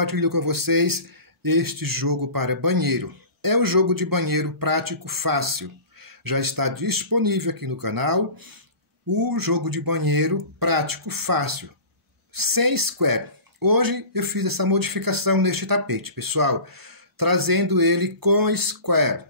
compartilho com vocês este jogo para banheiro. É o jogo de banheiro prático fácil. Já está disponível aqui no canal o jogo de banheiro prático fácil, sem square. Hoje eu fiz essa modificação neste tapete, pessoal, trazendo ele com square.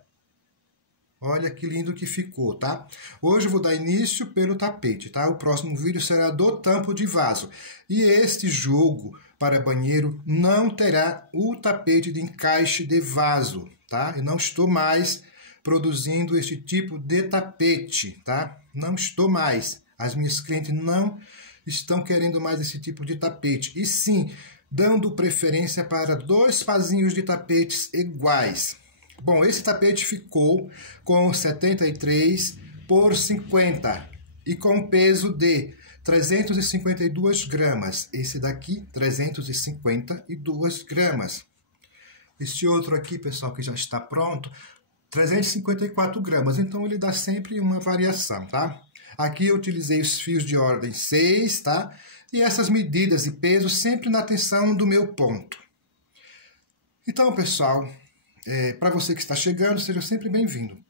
Olha que lindo que ficou, tá? Hoje eu vou dar início pelo tapete, tá? O próximo vídeo será do tampo de vaso. E este jogo para banheiro não terá o tapete de encaixe de vaso, tá? Eu não estou mais produzindo este tipo de tapete, tá? Não estou mais. As minhas clientes não estão querendo mais esse tipo de tapete. E sim, dando preferência para dois pazinhos de tapetes iguais. Bom, esse tapete ficou com 73 por 50 e com peso de 352 gramas. Esse daqui, 352 gramas. Este outro aqui, pessoal, que já está pronto, 354 gramas. Então, ele dá sempre uma variação, tá? Aqui eu utilizei os fios de ordem 6, tá? E essas medidas e peso sempre na atenção do meu ponto. Então, pessoal, para você que está chegando, seja sempre bem-vindo.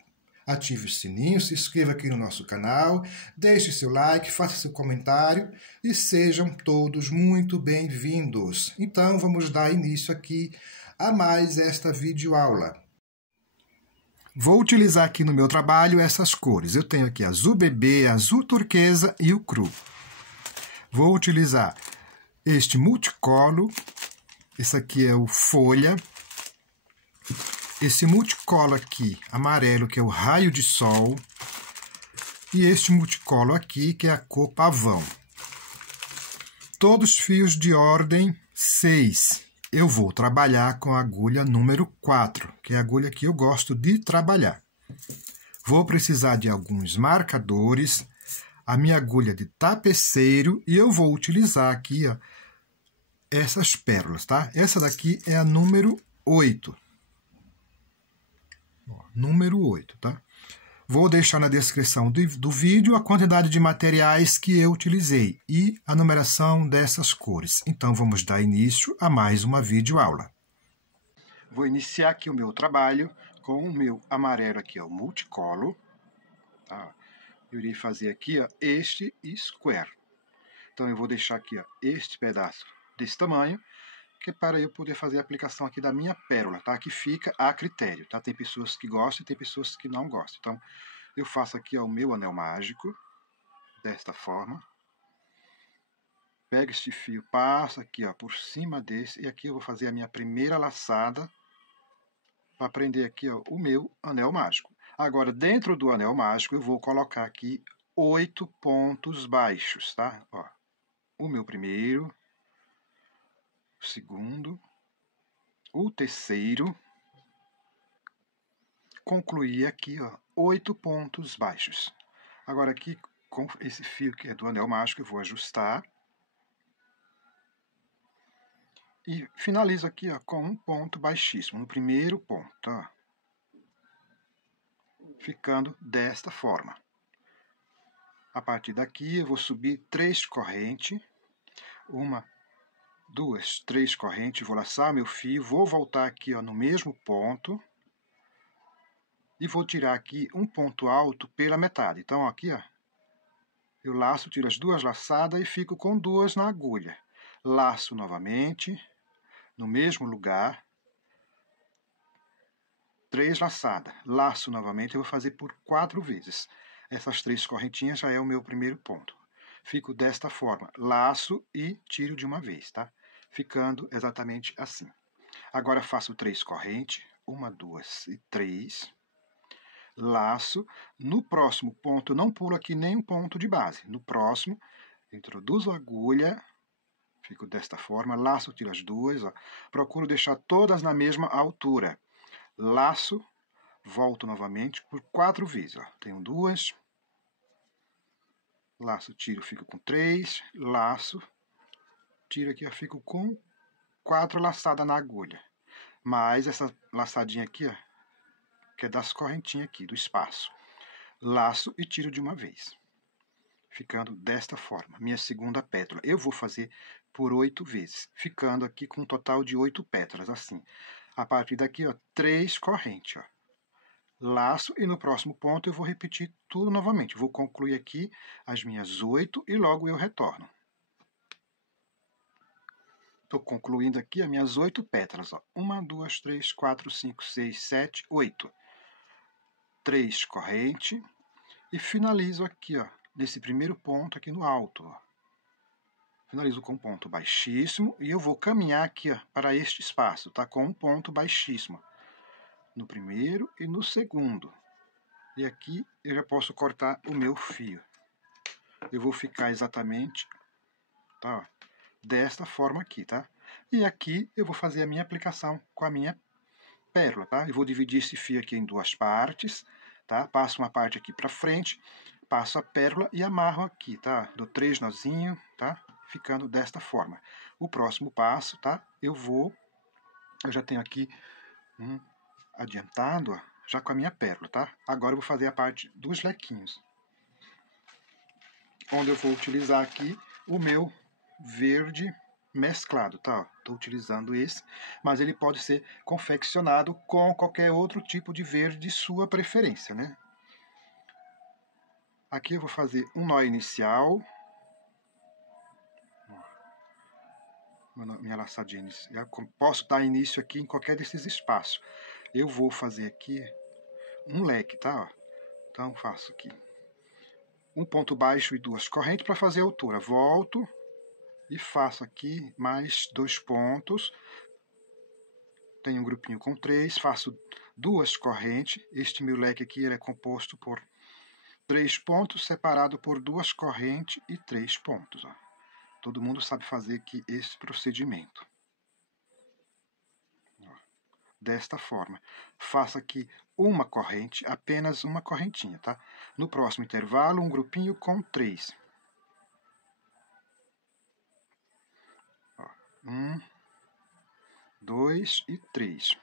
Ative o sininho, se inscreva aqui no nosso canal, deixe seu like, faça seu comentário e sejam todos muito bem-vindos. Então, vamos dar início aqui a mais esta videoaula. Vou utilizar aqui no meu trabalho essas cores. Eu tenho aqui azul bebê, azul turquesa e o cru. Vou utilizar este multicolo, esse aqui é o folha. Esse multicolo aqui, amarelo, que é o raio de sol. E este multicolo aqui, que é a cor pavão. Todos fios de ordem 6. Eu vou trabalhar com a agulha número 4, que é a agulha que eu gosto de trabalhar. Vou precisar de alguns marcadores, a minha agulha de tapeceiro, e eu vou utilizar aqui, ó, essas pérolas, tá? Essa daqui é a número 8. Número 8, tá? Vou deixar na descrição do vídeo a quantidade de materiais que eu utilizei e a numeração dessas cores. Então, vamos dar início a mais uma videoaula. Vou iniciar aqui o meu trabalho com o meu amarelo aqui, ó, o multicolo. Tá? Eu irei fazer aqui, ó, este square. Então, eu vou deixar aqui, ó, este pedaço desse tamanho, que é para eu poder fazer a aplicação aqui da minha pérola, tá? Que fica a critério, tá? Tem pessoas que gostam e tem pessoas que não gostam. Então, eu faço aqui, ó, o meu anel mágico, desta forma. Pego este fio, passo aqui, ó, por cima desse, e aqui eu vou fazer a minha primeira laçada para prender aqui, ó, o meu anel mágico. Agora, dentro do anel mágico, eu vou colocar aqui 8 pontos baixos, tá? Ó, o meu primeiro, o segundo, o terceiro, concluir aqui, ó, 8 pontos baixos. Agora aqui, com esse fio que é do anel mágico, eu vou ajustar. E finalizo aqui, ó, com um ponto baixíssimo, no primeiro ponto, ó, ficando desta forma. A partir daqui, eu vou subir 3 correntes, 1, 2, 3 correntes, vou laçar meu fio, vou voltar aqui, ó, no mesmo ponto e vou tirar aqui um ponto alto pela metade. Então, ó, aqui, ó, eu laço, tiro as 2 laçadas e fico com 2 na agulha. Laço novamente, no mesmo lugar, 3 laçadas. Laço novamente, eu vou fazer por 4 vezes. Essas 3 correntinhas já é o meu primeiro ponto. Fico desta forma, laço e tiro de uma vez, tá? Ficando exatamente assim. Agora faço 3 correntes, 1, 2 e 3. Laço. No próximo ponto, eu não pulo aqui nenhum ponto de base. No próximo, introduzo a agulha, fico desta forma, laço, tiro as 2, ó. Procuro deixar todas na mesma altura. Laço, volto novamente por 4 vezes, ó. Tenho 2. Laço, tiro, fico com 3. Laço, tiro aqui, eu fico com 4 laçadas na agulha. Mais essa laçadinha aqui, ó, que é das correntinhas aqui, do espaço. Laço e tiro de uma vez. ficando desta forma, minha segunda pétala. Eu vou fazer por 8 vezes, ficando aqui com um total de 8 pétalas, assim. A partir daqui, ó, 3 correntes, ó. Laço, e no próximo ponto eu vou repetir tudo novamente. Vou concluir aqui as minhas 8 e logo eu retorno. Estou concluindo aqui as minhas 8 pétalas, ó. 1, 2, 3, 4, 5, 6, 7, 8. 3 correntes e finalizo aqui, ó, nesse primeiro ponto aqui no alto, ó. Finalizo com um ponto baixíssimo e eu vou caminhar aqui, ó, para este espaço, tá? Com um ponto baixíssimo no primeiro e no segundo. E aqui eu já posso cortar o meu fio. Eu vou ficar exatamente, tá, ó, desta forma aqui, tá? E aqui eu vou fazer a minha aplicação com a minha pérola, tá? Eu vou dividir esse fio aqui em duas partes, tá? Passo uma parte aqui para frente, passo a pérola e amarro aqui, tá? Dou 3 nozinhos, tá? Ficando desta forma. O próximo passo, tá? Eu já tenho aqui adiantado, ó, já com a minha pérola, tá? Agora eu vou fazer a parte dos lequinhos, onde eu vou utilizar aqui o meu verde mesclado, tá? Estou utilizando esse, mas ele pode ser confeccionado com qualquer outro tipo de verde de sua preferência, né? Aqui eu vou fazer um nó inicial, minha laçadinha inicial. Posso dar início aqui em qualquer desses espaços. Eu vou fazer aqui um leque, tá? Então faço aqui um ponto baixo e 2 correntes para fazer a altura. Volto e faço aqui mais 2 pontos. Tenho um grupinho com 3, faço 2 correntes. Este meu leque aqui ele é composto por 3 pontos, separado por 2 correntes e 3 pontos. Ó. Todo mundo sabe fazer aqui esse procedimento. Ó. Desta forma. Faço aqui uma corrente, apenas uma correntinha, tá? No próximo intervalo, um grupinho com 3. Ó. 1, 2 e 3.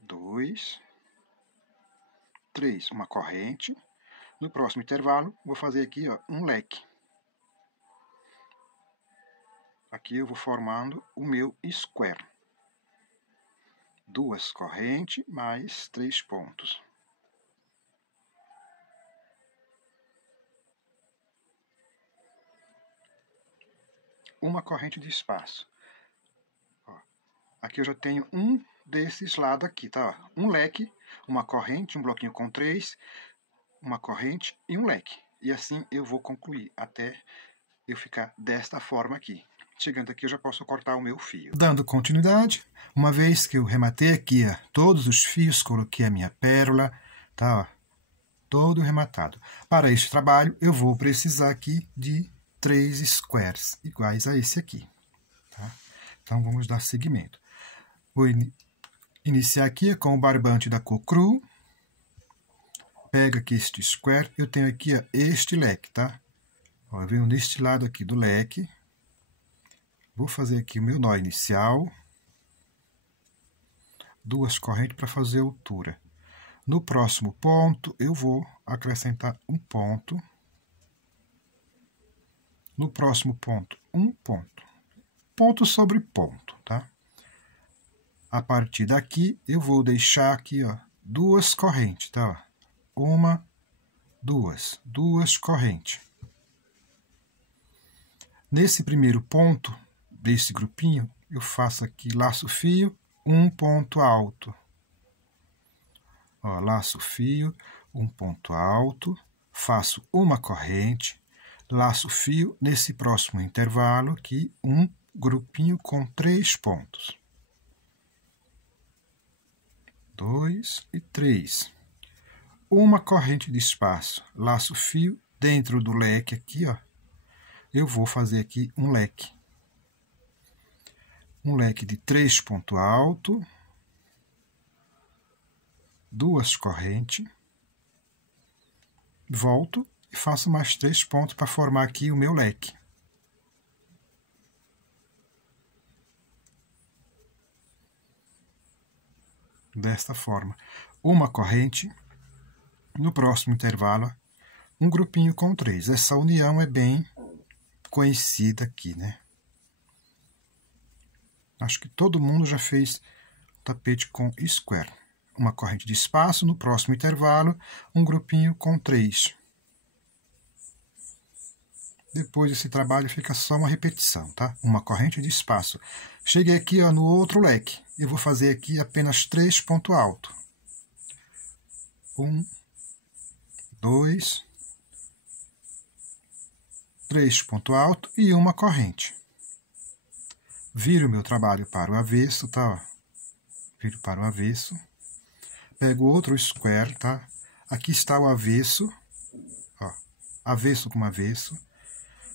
2, 3, uma corrente. No próximo intervalo, vou fazer aqui, ó, um leque. Aqui eu vou formando o meu square. 2 correntes mais 3 pontos. Uma corrente de espaço. Ó, aqui eu já tenho um desses lados aqui, tá? Um leque, uma corrente, um bloquinho com 3, uma corrente e um leque. E assim eu vou concluir até eu ficar desta forma aqui. Chegando aqui eu já posso cortar o meu fio. Dando continuidade, uma vez que eu rematei aqui, ó, todos os fios, coloquei a minha pérola, tá? Ó, todo rematado. Para este trabalho eu vou precisar aqui de 3 squares iguais a esse aqui. Tá? Então vamos dar seguimento. Vou iniciar aqui com o barbante da cor cru. Pega aqui este square, eu tenho aqui, ó, este leque, tá? Ó, eu venho neste lado aqui do leque. Vou fazer aqui o meu nó inicial. 2 correntes para fazer a altura. No próximo ponto, eu vou acrescentar um ponto. No próximo ponto, um ponto. Ponto sobre ponto, tá? A partir daqui, eu vou deixar aqui, ó, 2 correntes, tá? 1, 2. 2 correntes. Nesse primeiro ponto, desse grupinho, eu faço aqui laço fio, um ponto alto. Ó, laço fio, um ponto alto, faço uma corrente, laço fio, nesse próximo intervalo aqui, um grupinho com 3 pontos. 2 e 3. Uma corrente de espaço, laço fio, dentro do leque aqui, ó, eu vou fazer aqui um leque. Um leque de 3 pontos altos, 2 correntes, volto e faço mais 3 pontos para formar aqui o meu leque. Desta forma, uma corrente, No próximo intervalo, um grupinho com 3. Essa união é bem conhecida aqui, né? Acho que todo mundo já fez tapete com square. Uma corrente de espaço, no próximo intervalo, um grupinho com 3. Depois desse trabalho fica só uma repetição, tá? Uma corrente de espaço. Cheguei aqui, ó, no outro leque. Eu vou fazer aqui apenas 3 pontos altos. 1, 2, 3 pontos altos e uma corrente. Viro o meu trabalho para o avesso, tá? Viro para o avesso. Pego outro square, tá? Aqui está o avesso, ó, avesso com avesso.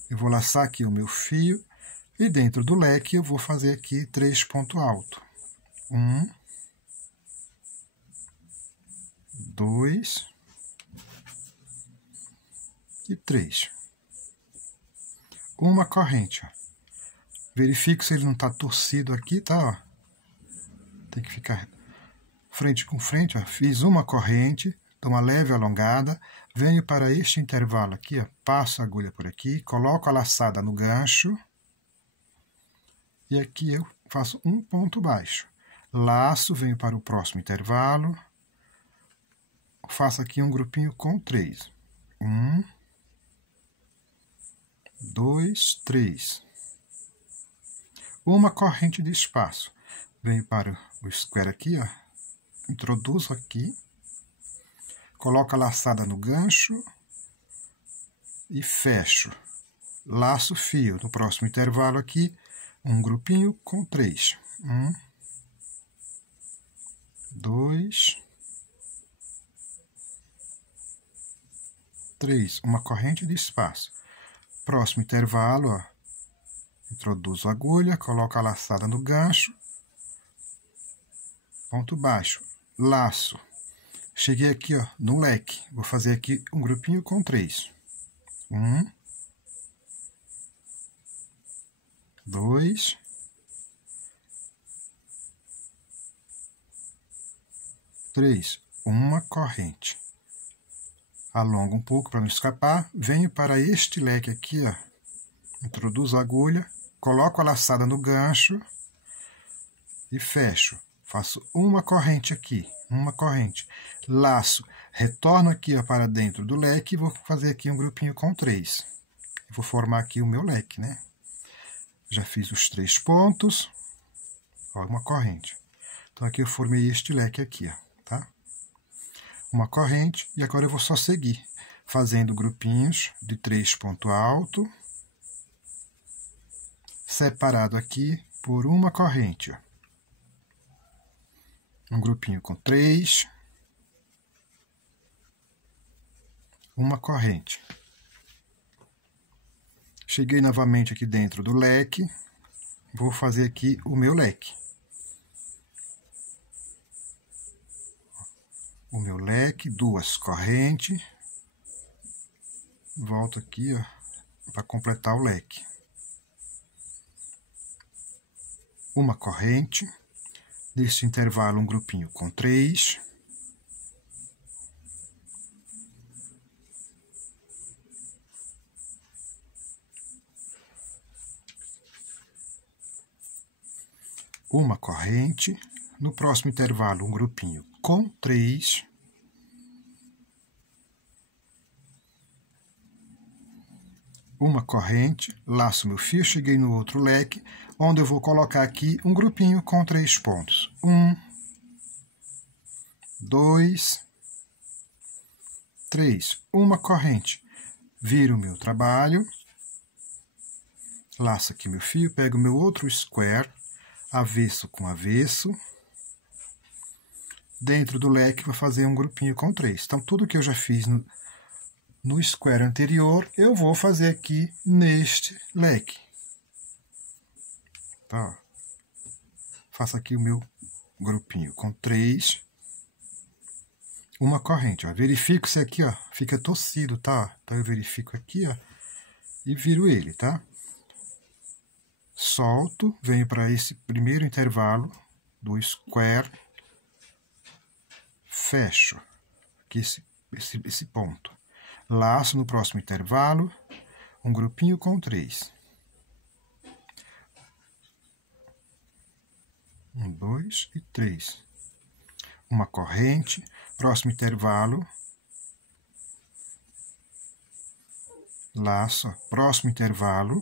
Eu vou laçar aqui o meu fio e dentro do leque eu vou fazer aqui 3 pontos altos. 1, 2 e 3. Uma corrente, ó. Verifico se ele não está torcido aqui, tá? Ó. Tem que ficar frente com frente, ó. Fiz uma corrente, dou uma leve alongada, venho para este intervalo aqui, ó, passo a agulha por aqui, coloco a laçada no gancho e aqui eu faço um ponto baixo. Laço, venho para o próximo intervalo, faço aqui um grupinho com 3. 1, 2, 3. Uma corrente de espaço. Venho para o square aqui, ó, introduzo aqui, coloco a laçada no gancho e fecho. Laço o fio. No próximo intervalo aqui, um grupinho com 3. 1, 2, 3. Uma corrente de espaço. Próximo intervalo, ó, introduzo a agulha, coloco a laçada no gancho, ponto baixo, laço. Cheguei aqui, ó, no leque. Vou fazer aqui um grupinho com 3. 1, 2, 3. Uma corrente. Alongo um pouco para não escapar. Venho para este leque aqui, ó. Introduzo a agulha, coloco a laçada no gancho e fecho. Faço uma corrente aqui, uma corrente. Laço, retorno aqui, ó, para dentro do leque e vou fazer aqui um grupinho com 3. Vou formar aqui o meu leque, né? Já fiz os 3 pontos. Ó, uma corrente. Então aqui eu formei este leque aqui, ó, tá? Uma corrente e agora eu vou só seguir fazendo grupinhos de 3 pontos altos, separado aqui por uma corrente, ó. Um grupinho com 3, uma corrente. Cheguei novamente aqui dentro do leque, vou fazer aqui o meu leque. O meu leque, 2 correntes, volto aqui, ó, para completar o leque. Uma corrente, nesse intervalo um grupinho com 3, uma corrente, no próximo intervalo um grupinho com 3, uma corrente, laço meu fio, cheguei no outro leque, onde eu vou colocar aqui um grupinho com 3 pontos. 1, 2, 3. Uma corrente. Viro o meu trabalho, laço aqui meu fio, pego meu outro square, avesso com avesso. Dentro do leque vou fazer um grupinho com 3. Então, tudo que eu já fiz no square anterior, eu vou fazer aqui neste leque. Tá? Faço aqui o meu grupinho com 3. Uma corrente, ó. Verifico se aqui, ó, fica torcido, tá? Então, eu verifico aqui, ó, e viro ele, tá? Solto, venho para esse primeiro intervalo do square, fecho. Aqui esse esse ponto. Laço no próximo intervalo, um grupinho com 3. 1, 2 e 3. Uma corrente, próximo intervalo, laço, próximo intervalo.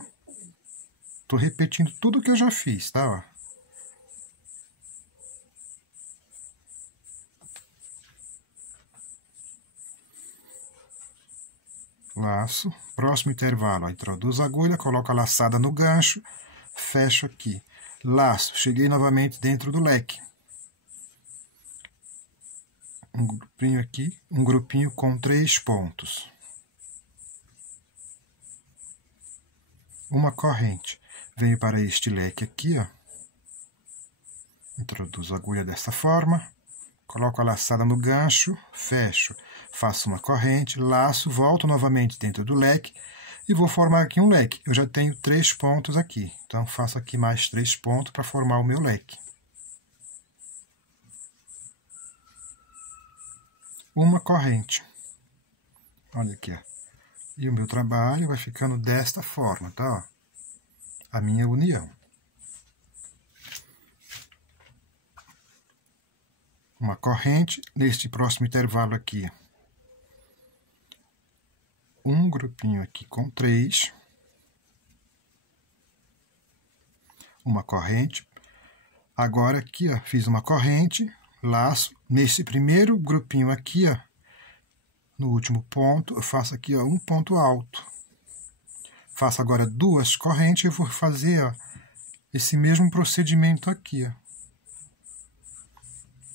Tô repetindo tudo que eu já fiz, tá? Ó. Laço, próximo intervalo, ó, introduzo a agulha, coloco a laçada no gancho, fecho aqui. Laço, cheguei novamente dentro do leque. Um grupinho aqui, um grupinho com 3 pontos. Uma corrente. Venho para este leque aqui, ó. Introduzo a agulha dessa forma, coloco a laçada no gancho, fecho, faço uma corrente, laço, volto novamente dentro do leque e vou formar aqui um leque. Eu já tenho 3 pontos aqui, então faço aqui mais 3 pontos para formar o meu leque. Uma corrente. Olha aqui, ó. E o meu trabalho vai ficando desta forma, tá? Ó. A minha união. Uma corrente, neste próximo intervalo aqui, um grupinho aqui com 3, uma corrente, agora aqui, ó, fiz uma corrente, laço, nesse primeiro grupinho aqui, ó, no último ponto, eu faço aqui, ó, um ponto alto, faço agora 2 correntes e vou fazer, ó, esse mesmo procedimento aqui, ó.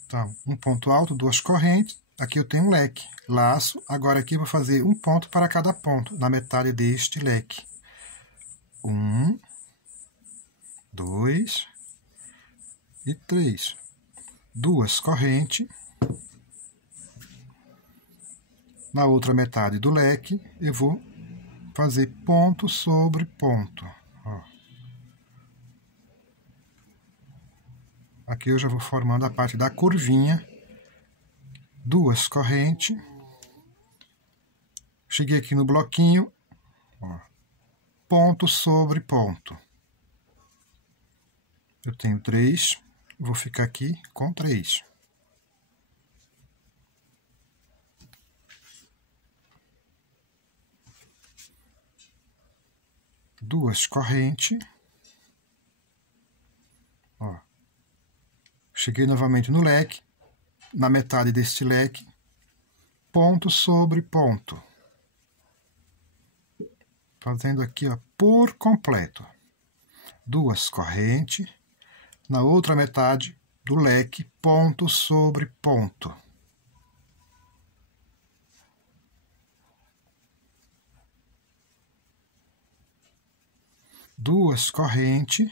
Então, um ponto alto, 2 correntes, aqui eu tenho um leque, laço, agora aqui eu vou fazer um ponto para cada ponto, na metade deste leque. 1, 2 e 3. 2 correntes. Na outra metade do leque, eu vou fazer ponto sobre ponto. Ó. Aqui eu já vou formando a parte da curvinha. 2 correntes. Cheguei aqui no bloquinho. Ó. Ponto sobre ponto. Eu tenho 3. Vou ficar aqui com 3. Duas correntes. Ó. Cheguei novamente no leque, na metade deste leque, ponto sobre ponto. Fazendo aqui, ó, por completo. 2 correntes, na outra metade do leque, ponto sobre ponto. Duas correntes,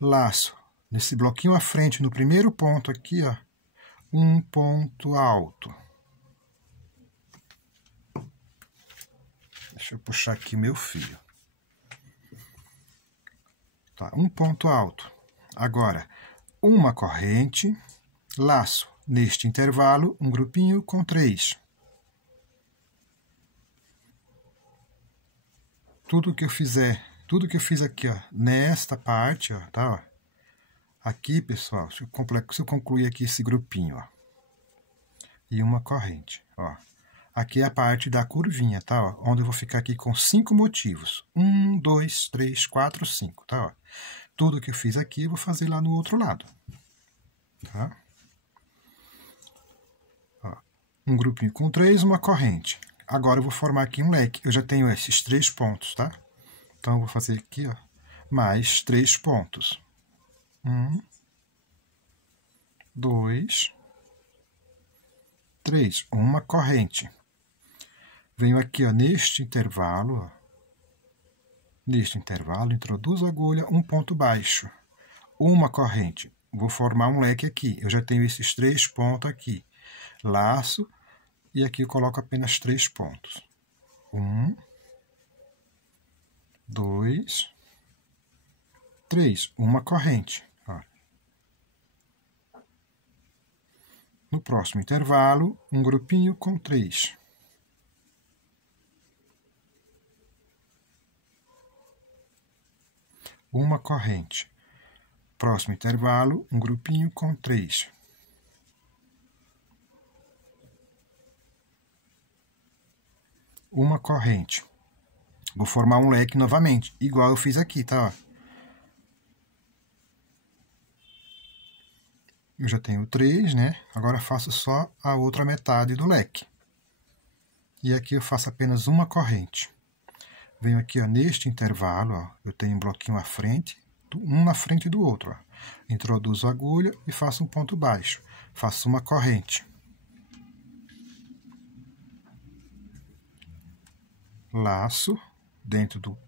laço. Nesse bloquinho à frente, no primeiro ponto aqui, ó, um ponto alto. Deixa eu puxar aqui o meu fio. Tá, um ponto alto. Agora, uma corrente, laço. Neste intervalo, um grupinho com 3. Tudo que eu fiz aqui, ó, nesta parte, ó, tá, ó. Aqui, pessoal, se eu concluir aqui esse grupinho, ó, e uma corrente, ó. Aqui é a parte da curvinha, tá, ó, onde eu vou ficar aqui com 5 motivos. 1, 2, 3, 4, 5, tá, ó. Tudo que eu fiz aqui, eu vou fazer lá no outro lado, tá? Ó, um grupinho com 3, uma corrente. Agora eu vou formar aqui um leque. Eu já tenho esses 3 pontos, tá? Então, eu vou fazer aqui, ó, mais 3 pontos. 1, 2, 3. Uma corrente. Venho aqui, ó, neste intervalo, ó. Neste intervalo, introduzo a agulha, um ponto baixo. Uma corrente. Vou formar um leque aqui. Eu já tenho esses 3 pontos aqui. Laço, e aqui eu coloco apenas 3 pontos. 1, 2, 3. Uma corrente. Ó. No próximo intervalo, um grupinho com 3. Uma corrente. Próximo intervalo, um grupinho com 3. Uma corrente. Vou formar um leque novamente, igual eu fiz aqui, tá? Eu já tenho 3, né? Agora faço só a outra metade do leque. E aqui eu faço apenas uma corrente. Venho aqui, ó, neste intervalo, ó, eu tenho um bloquinho à frente, um na frente do outro. Ó. Introduzo a agulha e faço um ponto baixo. Faço uma corrente. Laço dentro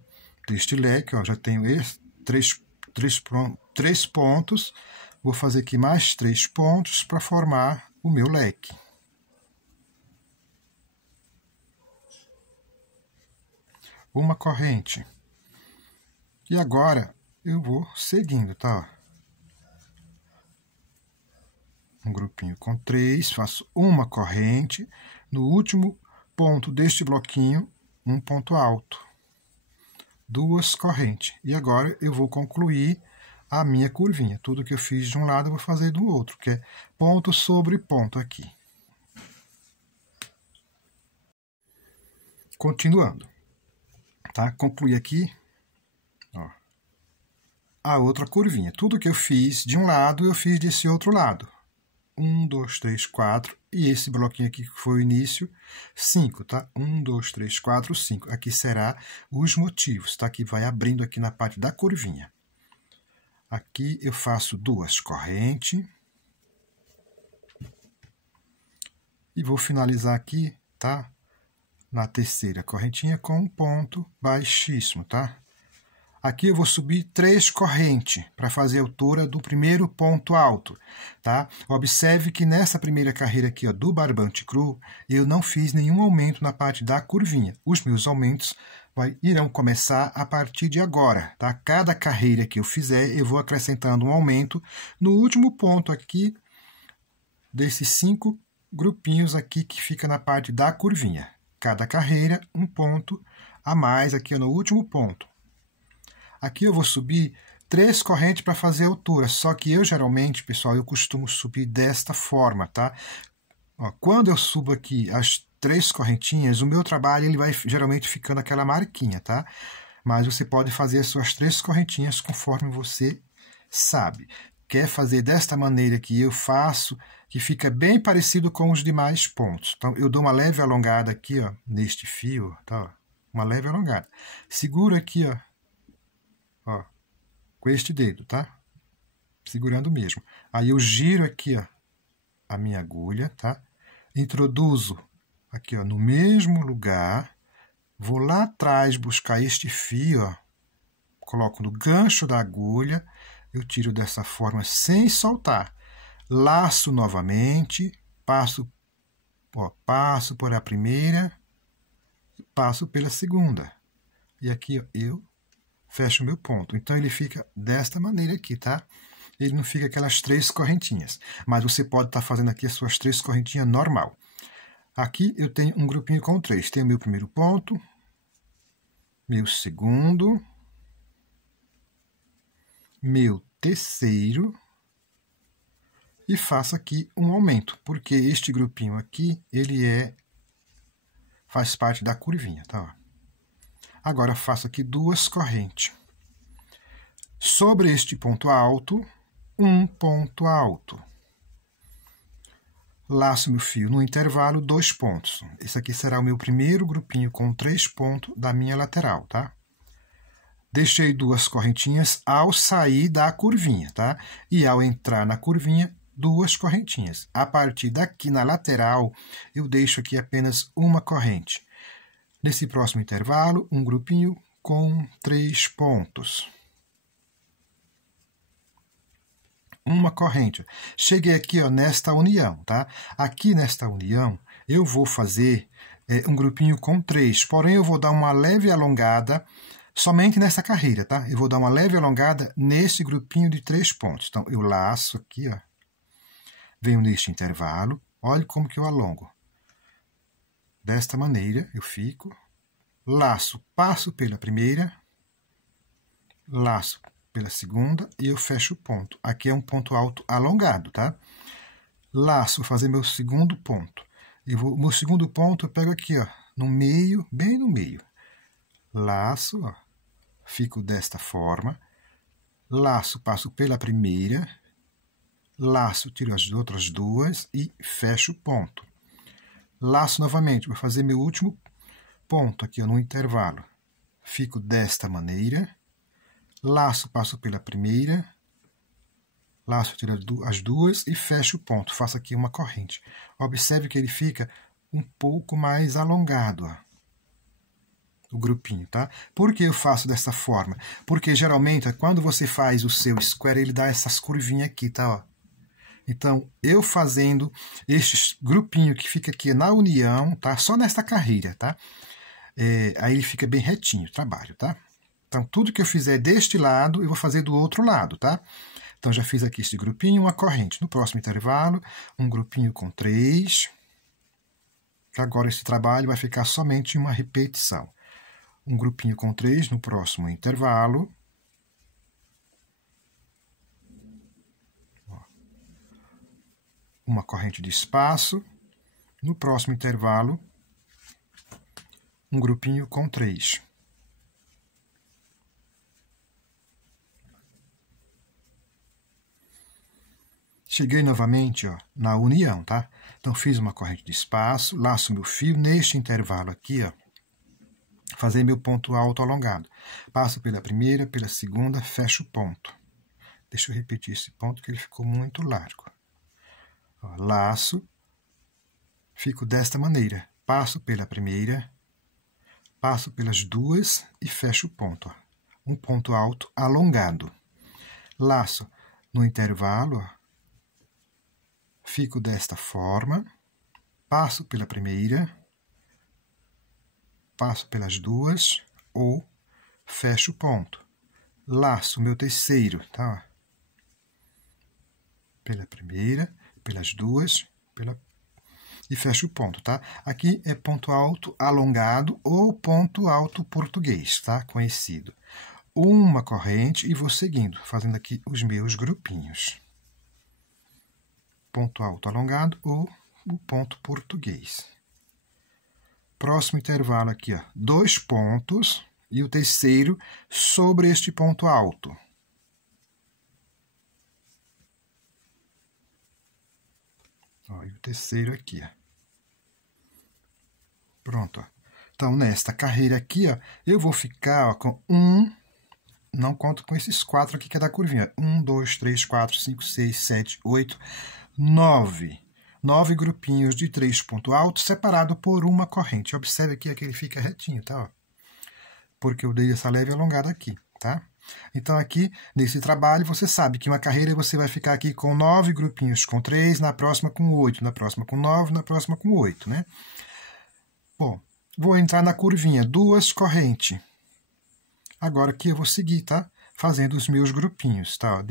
deste leque, ó, já tenho três pontos. Vou fazer aqui mais 3 pontos para formar o meu leque. Uma corrente. E agora eu vou seguindo, tá? Um grupinho com 3, faço uma corrente. No último ponto deste bloquinho, um ponto alto. 2 correntes. E agora eu vou concluir a minha curvinha. Tudo que eu fiz de um lado eu vou fazer do outro, que é ponto sobre ponto aqui. Continuando. Tá? Concluí aqui, ó, a outra curvinha. Tudo que eu fiz de um lado, eu fiz desse outro lado. 1, 2, 3, 4. E esse bloquinho aqui que foi o início, 5, tá? 1, 2, 3, 4, 5. Aqui será os motivos, tá? Que vai abrindo aqui na parte da curvinha. Aqui eu faço 2 correntes. E vou finalizar aqui, tá? Na terceira correntinha com um ponto baixíssimo, tá? Aqui eu vou subir 3 correntes para fazer a altura do primeiro ponto alto, tá? Observe que nessa primeira carreira aqui, ó, do barbante cru, eu não fiz nenhum aumento na parte da curvinha. Os meus aumentos irão começar a partir de agora, tá? Cada carreira que eu fizer, eu vou acrescentando um aumento no último ponto aqui desses 5 grupinhos aqui que fica na parte da curvinha. Cada carreira, um ponto a mais aqui no último ponto. Aqui eu vou subir 3 correntes para fazer a altura, só que eu geralmente, pessoal, eu costumo subir desta forma, tá? Ó, quando eu subo aqui as 3 correntinhas, o meu trabalho ele vai geralmente ficando aquela marquinha, tá? Mas você pode fazer as suas 3 correntinhas conforme você sabe. Quer fazer desta maneira que eu faço, que fica bem parecido com os demais pontos. Então, eu dou uma leve alongada aqui, ó, neste fio, tá? Uma leve alongada. Seguro aqui, ó, com este dedo, tá? Segurando mesmo. Aí eu giro aqui, ó, a minha agulha, tá? Introduzo aqui, ó, no mesmo lugar. Vou lá atrás buscar este fio, ó. Coloco no gancho da agulha. Eu tiro dessa forma sem soltar. Laço novamente, passo por a primeira e passo pela segunda. E aqui, ó, eu fecho o meu ponto. Então, ele fica desta maneira aqui, tá? Ele não fica aquelas 3 correntinhas. Mas você pode estar fazendo aqui as suas 3 correntinhas normal. Aqui eu tenho um grupinho com 3. Tenho meu primeiro ponto, meu segundo, meu terceiro e faço aqui um aumento, porque este grupinho aqui, ele faz parte da curvinha, tá? Agora faço aqui 2 correntes. Sobre este ponto alto, um ponto alto. Laço meu fio no intervalo 2 pontos. Esse aqui será o meu primeiro grupinho com 3 pontos da minha lateral, tá? Deixei 2 correntinhas ao sair da curvinha, tá? E ao entrar na curvinha, 2 correntinhas. A partir daqui na lateral, eu deixo aqui apenas uma corrente. Nesse próximo intervalo, um grupinho com 3 pontos. Uma corrente. Cheguei aqui, ó, nesta união, tá? Aqui nesta união, eu vou fazer um grupinho com 3, porém eu vou dar uma leve alongada somente nessa carreira, tá? Eu vou dar uma leve alongada nesse grupinho de 3 pontos. Então, eu laço aqui, ó, Venho neste intervalo, olhe como que eu alongo. Desta maneira, eu fico, laço, passo pela primeira, laço pela segunda e eu fecho o ponto. Aqui é um ponto alto alongado, tá? Laço, vou fazer meu segundo ponto. Meu segundo ponto eu pego aqui, ó, no meio, bem no meio. Laço, ó, fico desta forma. Laço, passo pela primeira. Laço, tiro as outras duas e fecho o ponto. Laço novamente, vou fazer meu último ponto aqui, ó, no intervalo. Fico desta maneira. Laço, passo pela primeira. Laço, tiro as duas e fecho o ponto. Faço aqui uma corrente. Observe que ele fica um pouco mais alongado, ó, o grupinho, tá? Por que eu faço dessa forma? Porque geralmente, quando você faz o seu square, ele dá essas curvinhas aqui, tá? Ó. Então, eu fazendo este grupinho que fica aqui na união, tá? Só nesta carreira, tá? Aí ele fica bem retinho o trabalho, tá? Então, tudo que eu fizer deste lado, eu vou fazer do outro lado, tá? Então, já fiz aqui este grupinho, uma corrente. No próximo intervalo, um grupinho com 3. Agora, esse trabalho vai ficar somente uma repetição. Um grupinho com 3 no próximo intervalo. Uma corrente de espaço. No próximo intervalo, um grupinho com 3. Cheguei novamente, ó, na união, tá? Então, fiz uma corrente de espaço, laço meu fio neste intervalo aqui, ó, fazer meu ponto alto alongado. Passo pela primeira, pela segunda, fecho o ponto. Deixa eu repetir esse ponto que ele ficou muito largo. Ó, laço, fico desta maneira. Passo pela primeira, passo pelas duas e fecho o ponto. Ó. Um ponto alto alongado. Laço no intervalo, ó, fico desta forma, passo pela primeira, passo pelas duas ou fecho o ponto. Laço meu terceiro, tá? Pela primeira, pelas duas, e fecho o ponto, tá? Aqui é ponto alto alongado ou ponto alto português, tá? Conhecido. Uma corrente e vou seguindo, fazendo aqui os meus grupinhos. Ponto alto alongado ou o ponto português. Próximo intervalo aqui, ó, 2 pontos e o terceiro sobre este ponto alto. Ó, e o terceiro aqui, ó. Pronto, ó. Então, nesta carreira aqui, ó, eu vou ficar, ó, com não conto com esses 4 aqui que é da curvinha. 1, 2, 3, 4, 5, 6, 7, 8, 9. 9 grupinhos de 3 pontos altos separado por uma corrente. Observe aqui que ele fica retinho, tá? Ó. Porque eu dei essa leve alongada aqui, tá? Então, aqui, nesse trabalho, você sabe que uma carreira você vai ficar aqui com 9 grupinhos com 3, na próxima com 8, na próxima com 9, na próxima com 8, né? Bom, vou entrar na curvinha, 2 correntes. Agora aqui eu vou seguir, tá? Fazendo os meus grupinhos, tá?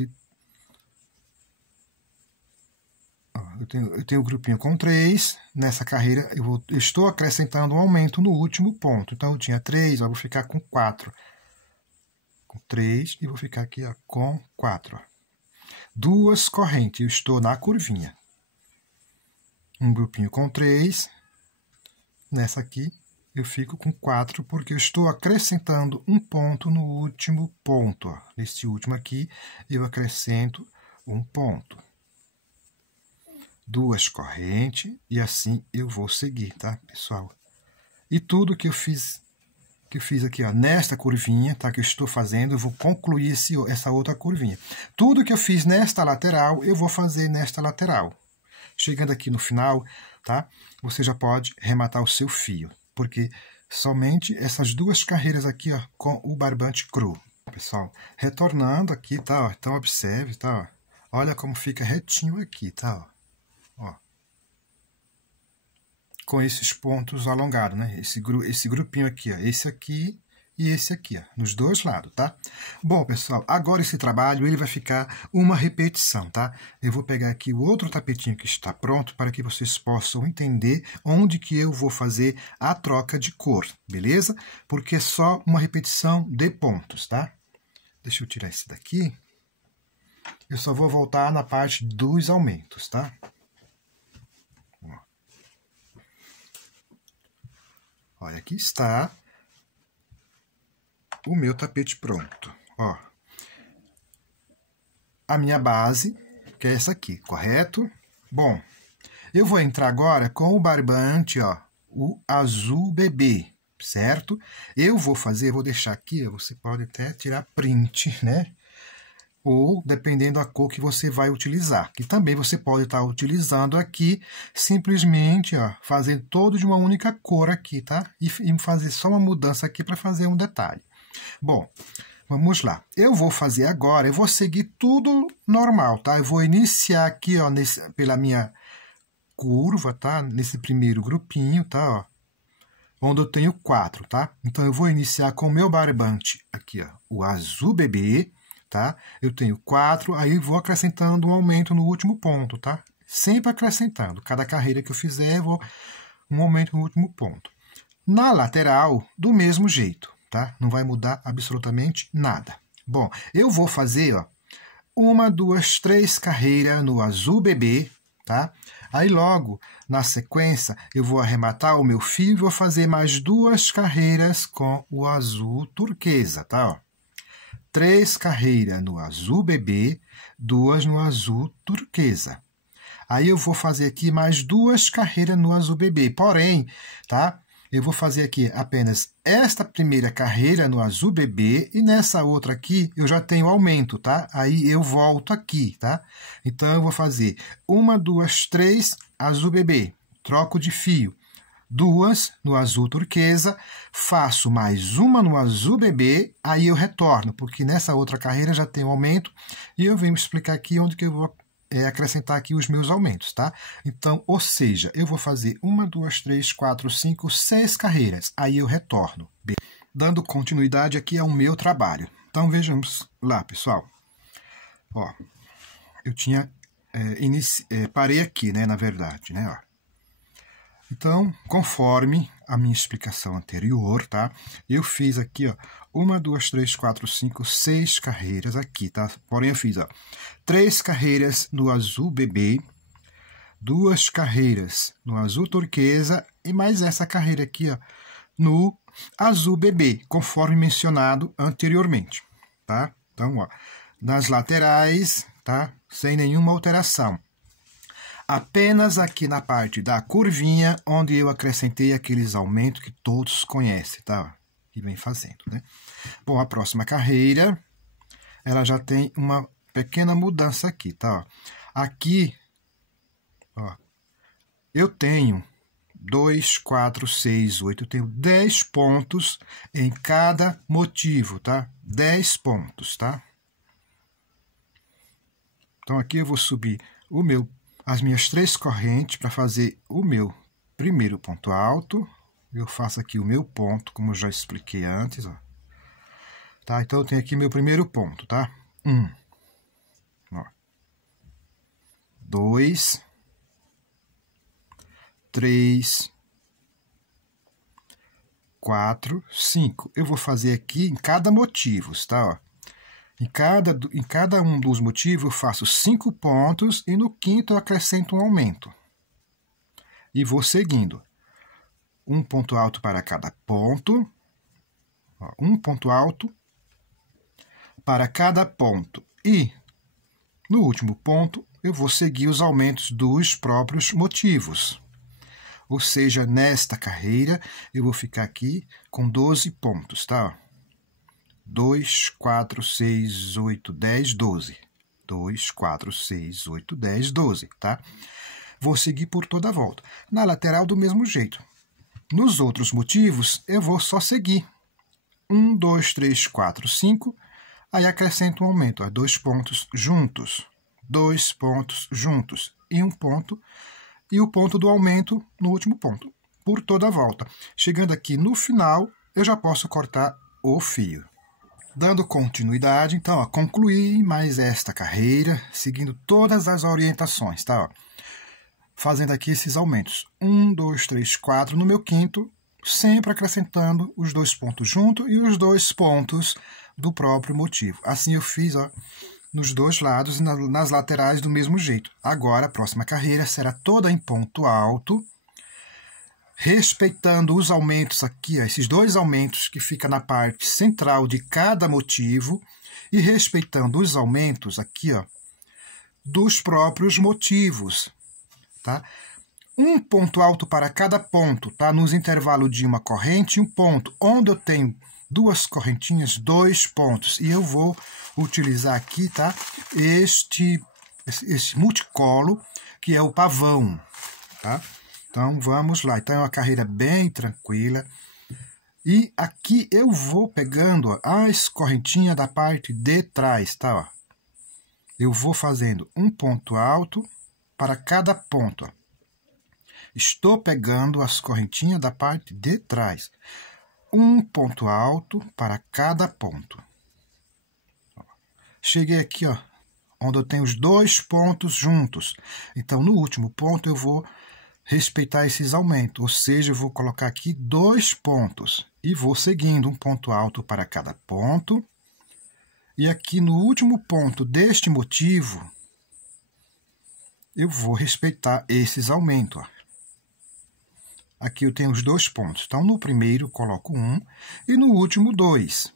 Eu tenho o grupinho com 3. Nessa carreira, eu estou acrescentando um aumento no último ponto. Então, eu tinha 3, ó, vou ficar com 4. Com 3 e vou ficar aqui, ó, com 4. Ó. 2 correntes, eu estou na curvinha. Um grupinho com 3. Nessa aqui, eu fico com 4, porque eu estou acrescentando um ponto no último ponto. Ó. Nesse último aqui, eu acrescento um ponto. 2 correntes, e assim eu vou seguir, tá, pessoal? E tudo que eu fiz aqui, ó, nesta curvinha, tá, que eu estou fazendo, eu vou concluir essa outra curvinha. Tudo que eu fiz nesta lateral, eu vou fazer nesta lateral. Chegando aqui no final, tá, você já pode rematar o seu fio, porque somente essas 2 carreiras aqui, ó, com o barbante cru. Pessoal, retornando aqui, tá, ó, então observe, tá, ó, olha como fica retinho aqui, tá, ó. Ó, com esses pontos alongados, né? Esse grupinho aqui, ó, esse aqui e esse aqui, ó, nos dois lados, tá? Bom, pessoal, agora esse trabalho ele vai ficar uma repetição, tá? Eu vou pegar aqui o outro tapetinho que está pronto para que vocês possam entender onde que eu vou fazer a troca de cor, beleza? Porque é só uma repetição de pontos, tá? Deixa eu tirar esse daqui. Eu só vou voltar na parte dos aumentos, tá? Olha, aqui está o meu tapete pronto. Ó, a minha base, que é essa aqui, correto? Bom, eu vou entrar agora com o barbante, ó, o azul bebê, certo? Eu vou deixar aqui, você pode até tirar print, né? Ou dependendo da cor que você vai utilizar. Que também você pode estar utilizando aqui, simplesmente, ó, fazer todo de uma única cor aqui, tá? E fazer só uma mudança aqui para fazer um detalhe. Bom, vamos lá. Eu vou fazer agora, eu vou seguir tudo normal, tá? Eu vou iniciar aqui, ó, pela minha curva, tá? Nesse primeiro grupinho, tá? Ó, onde eu tenho 4, tá? Então, eu vou iniciar com o meu barbante aqui, ó, o azul bebê, tá? Eu tenho 4, aí vou acrescentando um aumento no último ponto, tá? Sempre acrescentando. Cada carreira que eu fizer, eu vou um aumento no último ponto. Na lateral, do mesmo jeito, tá? Não vai mudar absolutamente nada. Bom, eu vou fazer, ó, 1, 2, 3 carreiras no azul bebê, tá? Aí logo, na sequência, eu vou arrematar o meu fio e vou fazer mais 2 carreiras com o azul turquesa, tá? Ó. 3 carreiras no azul bebê, 2 no azul turquesa. Aí eu vou fazer aqui mais 2 carreiras no azul bebê. Porém, tá? Eu vou fazer aqui apenas esta primeira carreira no azul bebê e nessa outra aqui eu já tenho aumento, tá? Aí eu volto aqui, tá? Então eu vou fazer 1, 2, 3 azul bebê, troco de fio. 2 no azul turquesa, faço mais uma no azul bebê, aí eu retorno, porque nessa outra carreira já tem um aumento, e eu venho explicar aqui onde que eu vou acrescentar aqui os meus aumentos, tá? Então, ou seja, eu vou fazer 1, 2, 3, 4, 5, 6 carreiras, aí eu retorno, dando continuidade aqui ao meu trabalho. Então, vejamos lá, pessoal. Ó, eu tinha, parei aqui, né, na verdade, né, ó. Então, conforme a minha explicação anterior, tá? Eu fiz aqui, ó, 1, 2, 3, 4, 5, 6 carreiras aqui, tá? Porém, eu fiz, ó, 3 carreiras no azul bebê, 2 carreiras no azul turquesa e mais essa carreira aqui, ó, no azul bebê, conforme mencionado anteriormente, tá? Então, ó, nas laterais, tá? Sem nenhuma alteração. Apenas aqui na parte da curvinha, onde eu acrescentei aqueles aumentos que todos conhecem, tá? Que vem fazendo, né? Bom, a próxima carreira, ela já tem uma pequena mudança aqui, tá? Aqui, ó, eu tenho 2, 4, 6, 8, eu tenho 10 pontos em cada motivo, tá? 10 pontos, tá? Então, aqui eu vou subir as minhas 3 correntes para fazer o meu primeiro ponto alto. Eu faço aqui o meu ponto, como eu já expliquei antes, ó. Tá? Então, eu tenho aqui meu primeiro ponto, tá? 1, 2, 3, 4, 5. Eu vou fazer aqui em cada motivo, tá? Ó. Em cada um dos motivos eu faço 5 pontos e no quinto eu acrescento um aumento. E vou seguindo. Um ponto alto para cada ponto. Um ponto alto para cada ponto. E no último ponto eu vou seguir os aumentos dos próprios motivos. Ou seja, nesta carreira eu vou ficar aqui com 12 pontos, tá? 2, 4, 6, 8, 10, 12. 2, 4, 6, 8, 10, 12, tá? Vou seguir por toda a volta. Na lateral, do mesmo jeito. Nos outros motivos, eu vou só seguir. 1, 2, 3, 4, 5. Aí acrescento um aumento, 2 pontos juntos. 2 pontos juntos. E um ponto. E o ponto do aumento no último ponto. Por toda a volta. Chegando aqui no final, eu já posso cortar o fio. Dando continuidade, então, concluí mais esta carreira, seguindo todas as orientações, tá? Ó, fazendo aqui esses aumentos. 1, 2, 3, 4 no meu quinto, sempre acrescentando os 2 pontos junto e os 2 pontos do próprio motivo. Assim eu fiz, ó, nos dois lados e nas laterais do mesmo jeito. Agora, a próxima carreira será toda em ponto alto, respeitando os aumentos aqui, ó, esses 2 aumentos que ficam na parte central de cada motivo e respeitando os aumentos aqui, ó, dos próprios motivos, tá? Um ponto alto para cada ponto, tá? Nos intervalos de uma corrente e um ponto, onde eu tenho 2 correntinhas, 2 pontos. E eu vou utilizar aqui, tá? Este multicolo, que é o pavão, tá? Então, vamos lá. Então, é uma carreira bem tranquila. E aqui eu vou pegando, ó, as correntinhas da parte de trás, tá? Ó. Eu vou fazendo um ponto alto para cada ponto, ó. Estou pegando as correntinhas da parte de trás. Um ponto alto para cada ponto. Cheguei aqui, ó, onde eu tenho os 2 pontos juntos. Então, no último ponto, eu vou respeitar esses aumentos. Ou seja, eu vou colocar aqui 2 pontos. E vou seguindo um ponto alto para cada ponto. E aqui no último ponto deste motivo, eu vou respeitar esses aumentos, ó. Aqui eu tenho os 2 pontos. Então, no primeiro, coloco 1 e no último, 2.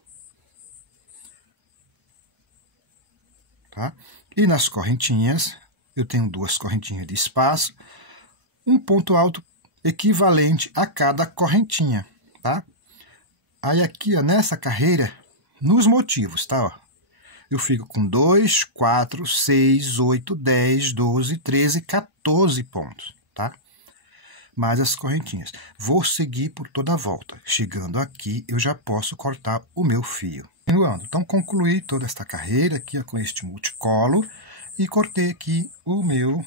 Tá? E nas correntinhas, eu tenho 2 correntinhas de espaço, um ponto alto equivalente a cada correntinha, tá? Aí aqui, ó, nessa carreira, nos motivos, tá? Ó, eu fico com 2, 4, 6, 8, 10, 12, 13, 14 pontos, tá? Mais as correntinhas. Vou seguir por toda a volta. Chegando aqui, eu já posso cortar o meu fio. Continuando. Então, concluí toda esta carreira aqui, ó, com este multicolo e cortei aqui o meu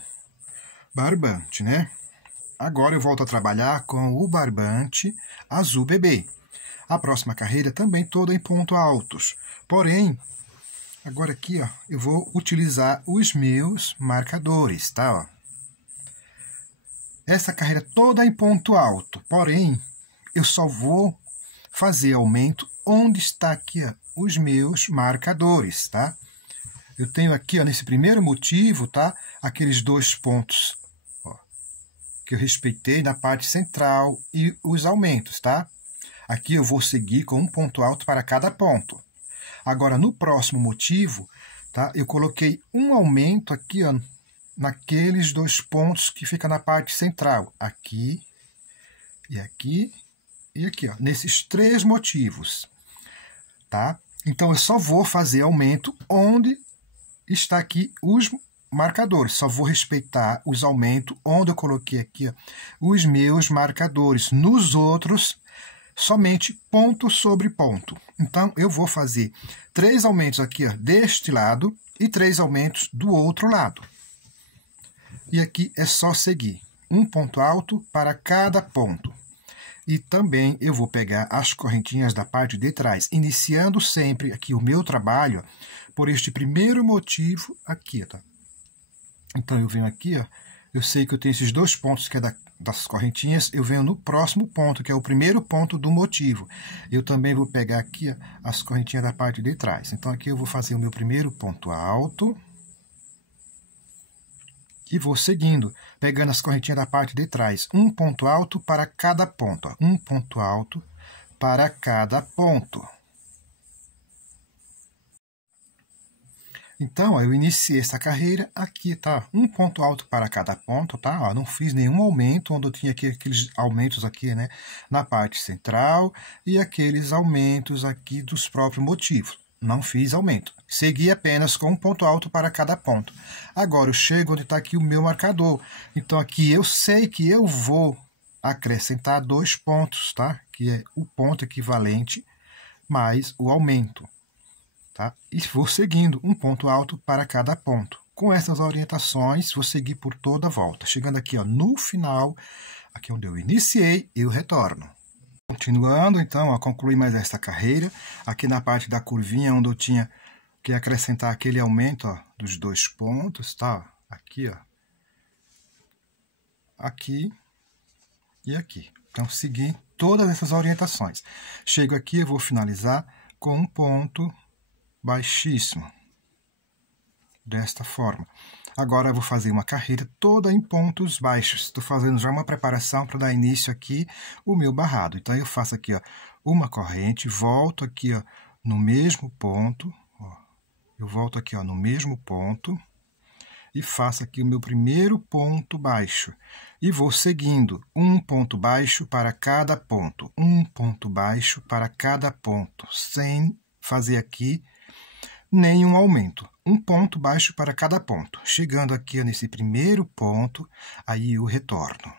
barbante, né? Agora eu volto a trabalhar com o barbante azul bebê. A próxima carreira também toda em pontos altos. Porém, agora aqui, ó, eu vou utilizar os meus marcadores, tá? Ó. Essa carreira toda em ponto alto, porém, eu só vou fazer aumento onde está aqui, ó, os meus marcadores, tá? Eu tenho aqui, ó, nesse primeiro motivo, tá? Aqueles 2 pontos, ó, que eu respeitei na parte central e os aumentos, tá? Aqui eu vou seguir com um ponto alto para cada ponto. Agora, no próximo motivo, tá? Eu coloquei um aumento aqui, ó, naqueles 2 pontos que fica na parte central, aqui e aqui e aqui, ó, nesses 3 motivos, tá? Então, eu só vou fazer aumento onde está aqui os marcadores, só vou respeitar os aumentos onde eu coloquei aqui, ó, os meus marcadores. Nos outros, somente ponto sobre ponto. Então, eu vou fazer 3 aumentos aqui, ó, deste lado e 3 aumentos do outro lado. E aqui é só seguir um ponto alto para cada ponto. E também eu vou pegar as correntinhas da parte de trás, iniciando sempre aqui o meu trabalho por este primeiro motivo aqui, tá? Então, eu venho aqui, ó, eu sei que eu tenho esses 2 pontos que é das correntinhas, eu venho no próximo ponto, que é o primeiro ponto do motivo. Eu também vou pegar aqui, ó, as correntinhas da parte de trás. Então, aqui eu vou fazer o meu primeiro ponto alto. E vou seguindo, pegando as correntinhas da parte de trás. Um ponto alto para cada ponto. Ó. Um ponto alto para cada ponto. Então, ó, eu iniciei essa carreira aqui, tá? Um ponto alto para cada ponto, tá? Ó, não fiz nenhum aumento, onde eu tinha aqui aqueles aumentos aqui, né? Na parte central e aqueles aumentos aqui dos próprios motivos. Não fiz aumento. Segui apenas com um ponto alto para cada ponto. Agora, eu chego onde está aqui o meu marcador. Então, aqui eu sei que eu vou acrescentar 2 pontos, tá? Que é o ponto equivalente mais o aumento, tá? E vou seguindo um ponto alto para cada ponto. Com essas orientações, vou seguir por toda a volta. Chegando aqui, ó, no final, aqui onde eu iniciei, eu retorno. Continuando, então, ó, concluí mais esta carreira. Aqui na parte da curvinha, onde eu tinha que acrescentar aquele aumento, ó, dos 2 pontos, tá? Aqui, ó. Aqui e aqui. Então, segui todas essas orientações. Chego aqui, eu vou finalizar com um ponto baixíssimo. Desta forma. Agora eu vou fazer uma carreira toda em pontos baixos. Estou fazendo já uma preparação para dar início aqui o meu barrado. Então eu faço aqui, ó, uma corrente, volto aqui, ó, no mesmo ponto. Ó, eu volto aqui, ó, no mesmo ponto e faço aqui o meu primeiro ponto baixo. E vou seguindo um ponto baixo para cada ponto. Um ponto baixo para cada ponto, sem fazer aqui nenhum aumento. Um ponto baixo para cada ponto. Chegando aqui nesse primeiro ponto, aí eu retorno.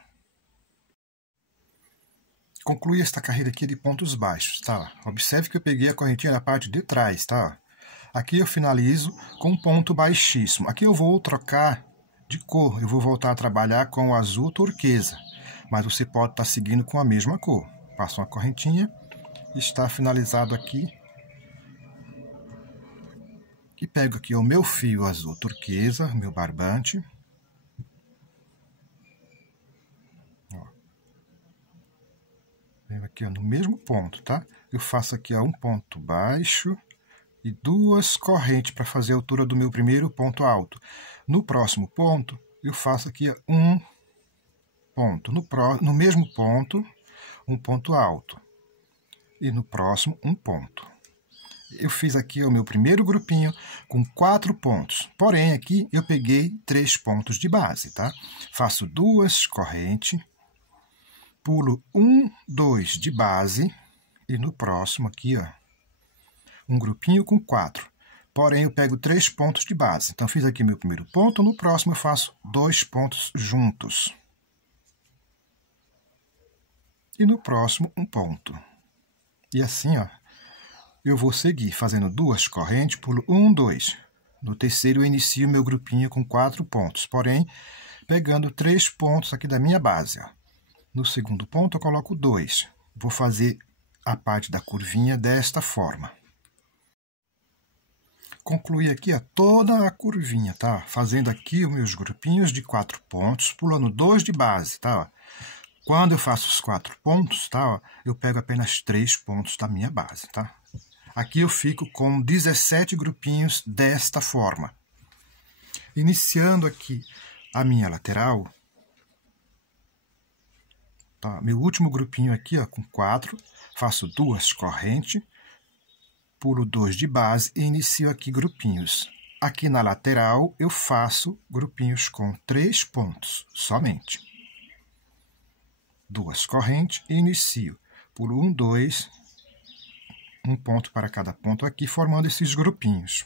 Concluí esta carreira aqui de pontos baixos, tá? Observe que eu peguei a correntinha da parte de trás, tá? Aqui eu finalizo com um ponto baixíssimo. Aqui eu vou trocar de cor. Eu vou voltar a trabalhar com o azul turquesa. Mas você pode estar seguindo com a mesma cor. Passo uma correntinha. Está finalizado aqui. E pego aqui o meu fio azul turquesa, meu barbante. Ó. Venho aqui, ó, no mesmo ponto, tá? Eu faço aqui, ó, um ponto baixo e 2 correntes para fazer a altura do meu primeiro ponto alto. No próximo ponto, eu faço aqui, ó, um ponto. No mesmo ponto, um ponto alto. E no próximo, um ponto. Eu fiz aqui o meu primeiro grupinho com 4 pontos. Porém, aqui eu peguei 3 pontos de base, tá? Faço 2 correntes, pulo 1, 2 de base e no próximo aqui, ó, um grupinho com 4. Porém, eu pego 3 pontos de base. Então, fiz aqui meu primeiro ponto, no próximo eu faço 2 pontos juntos. E no próximo, um ponto. E assim, ó, eu vou seguir fazendo 2 correntes, pulo 1, 2. No terceiro eu inicio meu grupinho com 4 pontos, porém, pegando 3 pontos aqui da minha base. Ó. No segundo ponto eu coloco 2. Vou fazer a parte da curvinha desta forma. Concluí aqui, ó, toda a curvinha, tá? Fazendo aqui os meus grupinhos de 4 pontos, pulando 2 de base, tá? Quando eu faço os 4 pontos, tá? Eu pego apenas 3 pontos da minha base, tá? Aqui eu fico com 17 grupinhos desta forma. Iniciando aqui a minha lateral, tá? Meu último grupinho aqui, ó, com 4, faço 2 correntes, pulo 2 de base e inicio aqui grupinhos. Aqui na lateral eu faço grupinhos com 3 pontos somente. 2 correntes e inicio. Pulo 1, 2, um ponto para cada ponto aqui, formando esses grupinhos.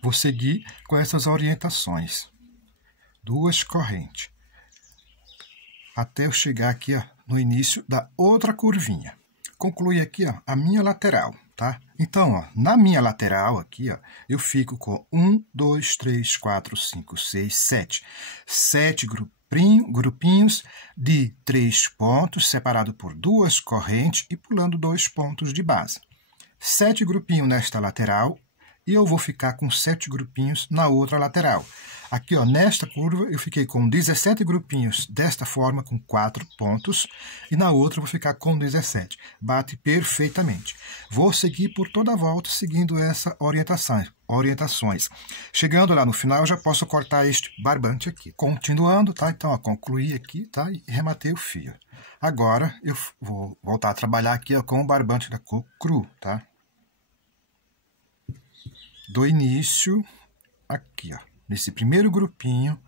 Vou seguir com essas orientações. 2 correntes. Até eu chegar aqui, ó, no início da outra curvinha. Concluí aqui, ó, a minha lateral, tá? Então, ó, na minha lateral aqui, ó, eu fico com 1, 2, 3, 4, 5, 6, 7. 7 grupinhos de 3 pontos, separado por 2 correntes e pulando 2 pontos de base. 7 grupinhos nesta lateral e eu vou ficar com 7 grupinhos na outra lateral. Aqui, ó, nesta curva, eu fiquei com 17 grupinhos desta forma, com 4 pontos, e na outra eu vou ficar com 17. Bate perfeitamente. Vou seguir por toda a volta, seguindo essa orientações. Chegando lá no final, eu já posso cortar este barbante aqui. Continuando, tá? Então, ó, concluí aqui, tá? E rematei o fio. Agora, eu vou voltar a trabalhar aqui, ó, com o barbante da cor cru, tá? Do início, aqui, ó. Nesse primeiro grupinho,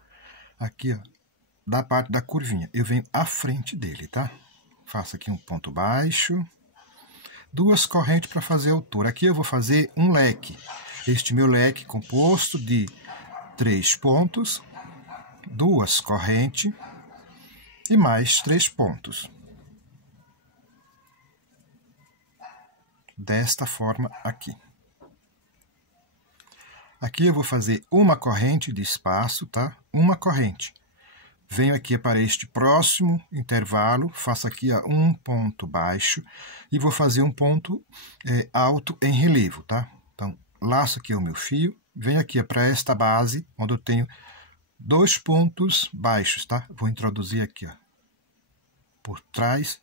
aqui, ó, da parte da curvinha, eu venho à frente dele, tá? Faço aqui um ponto baixo, 2 correntes para fazer a altura. Aqui eu vou fazer um leque. Este meu leque composto de 3 pontos, 2 correntes e mais 3 pontos. Desta forma aqui. Aqui eu vou fazer uma corrente de espaço, tá? Uma corrente. venho aqui para este próximo intervalo, faço aqui ó, um ponto baixo e vou fazer um ponto alto em relevo, tá? Então, laço aqui o meu fio, venho aqui para esta base, onde eu tenho 2 pontos baixos, tá? Vou introduzir aqui, ó, por trás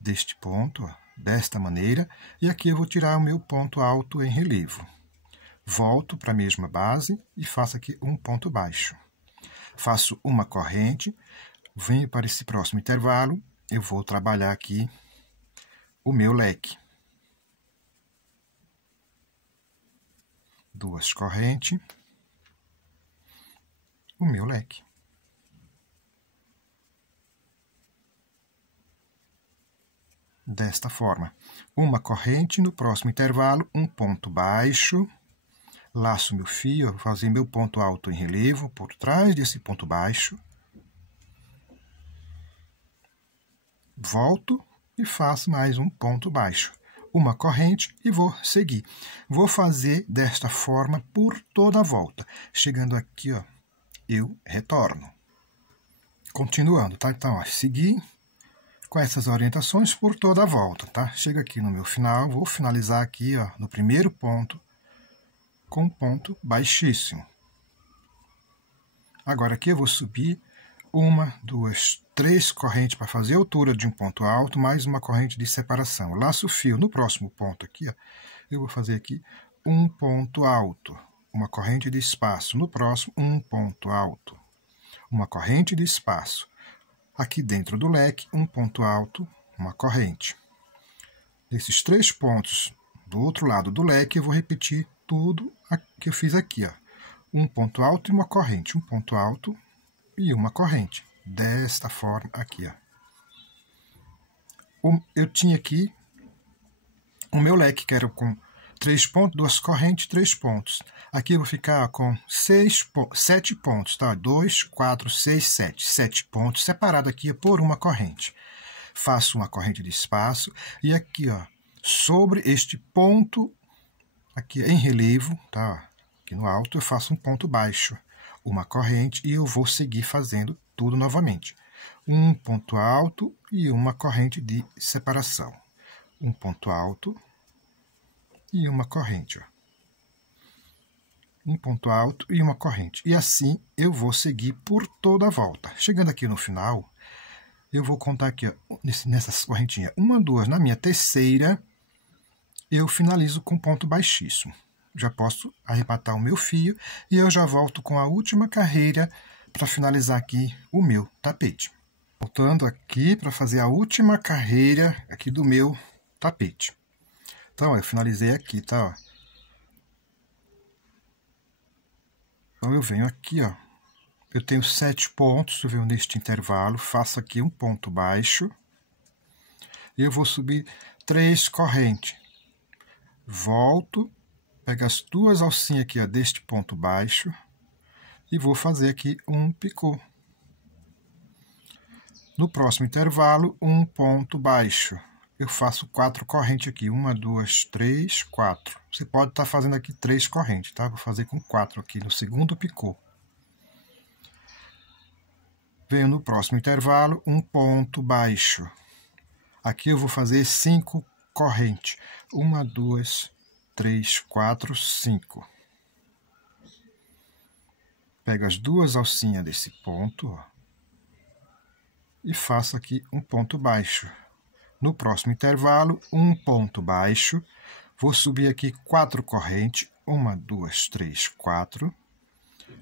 deste ponto, ó, desta maneira, e aqui eu vou tirar o meu ponto alto em relevo. Volto para a mesma base e faço aqui um ponto baixo. Faço uma corrente, venho para esse próximo intervalo, eu vou trabalhar aqui o meu leque. 2 correntes, o meu leque. Desta forma, uma corrente, no próximo intervalo, um ponto baixo, laço meu fio, vou fazer meu ponto alto em relevo por trás desse ponto baixo. Volto e faço mais um ponto baixo. Uma corrente e vou seguir. Vou fazer desta forma por toda a volta. Chegando aqui, ó, eu retorno. Continuando, tá? Então, ó, seguir com essas orientações por toda a volta, tá? Chego aqui no meu final, vou finalizar aqui, ó, no primeiro ponto, com um ponto baixíssimo. Agora aqui eu vou subir 1, 2, 3 correntes para fazer a altura de um ponto alto, mais uma corrente de separação. Laço o fio no próximo ponto aqui, ó, eu vou fazer aqui um ponto alto, uma corrente de espaço. No próximo, um ponto alto, uma corrente de espaço. Aqui dentro do leque, um ponto alto, uma corrente. Desses 3 pontos do outro lado do leque, eu vou repetir tudo que eu fiz aqui, ó. Um ponto alto e uma corrente, um ponto alto e uma corrente. Desta forma aqui, ó. Eu tinha aqui o meu leque, que era com 3 pontos, 2 correntes, 3 pontos. Aqui eu vou ficar com 7 pontos, tá? 2, 4, 6, 7. 7 pontos, separado aqui por uma corrente. Faço uma corrente de espaço e aqui, ó, sobre este ponto aqui em relevo, tá? Aqui no alto eu faço um ponto baixo, uma corrente e eu vou seguir fazendo tudo novamente. Um ponto alto e uma corrente de separação. Um ponto alto e uma corrente, ó. Um ponto alto e uma corrente. E assim eu vou seguir por toda a volta. Chegando aqui no final, eu vou contar aqui, ó, nessas correntinhas, 1, 2, na minha terceira, eu finalizo com ponto baixíssimo. Já posso arrematar o meu fio e eu já volto com a última carreira para finalizar aqui o meu tapete. Voltando aqui para fazer a última carreira aqui do meu tapete. Então, ó, eu finalizei aqui, tá? Ó. Então, eu venho aqui, ó. Eu tenho 7 pontos, eu venho neste intervalo, faço aqui um ponto baixo. E eu vou subir 3 correntes. Volto, pego as 2 alcinhas aqui, ó, deste ponto baixo e vou fazer aqui um picô. No próximo intervalo, um ponto baixo. Eu faço 4 correntes aqui, 1, 2, 3, 4. Você pode estar fazendo aqui 3 correntes, tá? Vou fazer com 4 aqui no segundo picô. Venho no próximo intervalo, um ponto baixo. Aqui eu vou fazer 5 correntes. 1, 2, 3, 4, 5. Pego as 2 alcinhas desse ponto, ó, e faço aqui um ponto baixo. No próximo intervalo, um ponto baixo. Vou subir aqui 4 correntes. 1, 2, 3, 4.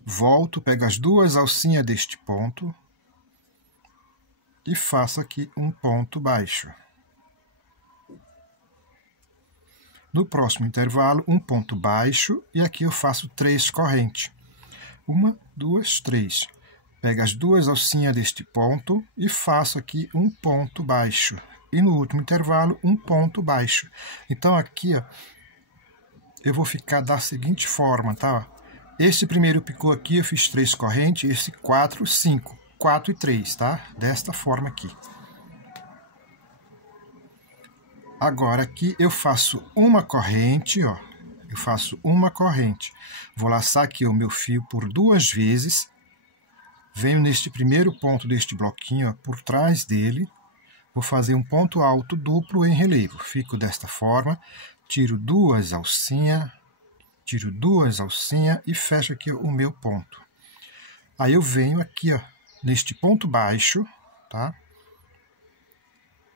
Volto, pego as 2 alcinhas deste ponto e faço aqui um ponto baixo. No próximo intervalo, um ponto baixo e aqui eu faço 3 correntes. 1, 2, 3. Pego as 2 alcinhas deste ponto e faço aqui um ponto baixo. E no último intervalo, um ponto baixo. Então aqui, ó, eu vou ficar da seguinte forma, tá? Esse primeiro picô aqui eu fiz 3 correntes, esse 4, 5. 4 e 3, tá? Desta forma aqui. Agora aqui eu faço uma corrente, ó. Eu faço uma corrente. Vou laçar aqui o meu fio por 2 vezes. Venho neste primeiro ponto deste bloquinho, ó, por trás dele, vou fazer um ponto alto duplo em relevo. Fico desta forma, tiro 2 alcinhas, e fecho aqui o meu ponto. Aí eu venho aqui, ó, neste ponto baixo, tá?